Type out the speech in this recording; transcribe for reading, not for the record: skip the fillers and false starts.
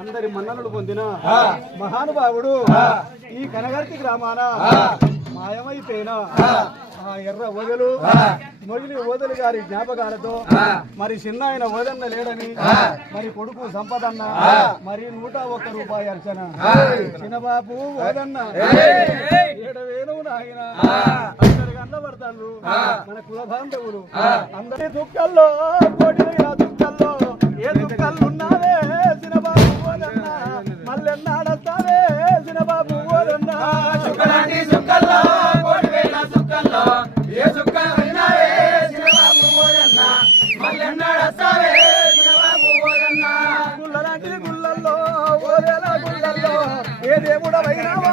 అందరి మన్ననలు పొందిన మహానుభావుడు ఈ కనగర్తి గ్రామాన మాయమైపోయిన ఆ ఎర్ర ఓదలు మొగిలి ఓదలు గారి జ్ఞాపకాలతో మరి చిన్న ఆయన ఓదన్న లేడని మరి కొడుకు సంపదన్న మరి 101 రూపాయి అర్చన చిన్నబాబు ఓదన్న ఏడవేను నాయన అందరికి అన్నపడతాను మన కుల బాంధవులు అందరి దుఃఖాల్లో కోటిన దుఃఖాల్లో ఏ దుఃఖాలు ఉన్నావే చిన్నబాబు ఓదన్న మల్లెన్నాడస్తావే చిన్నబాబు ఓదన్న గుళ్ళలాంటి గుళ్ళల్లో ఓదేల గుళ్ళల్లో ఏ దేవుడవైనావా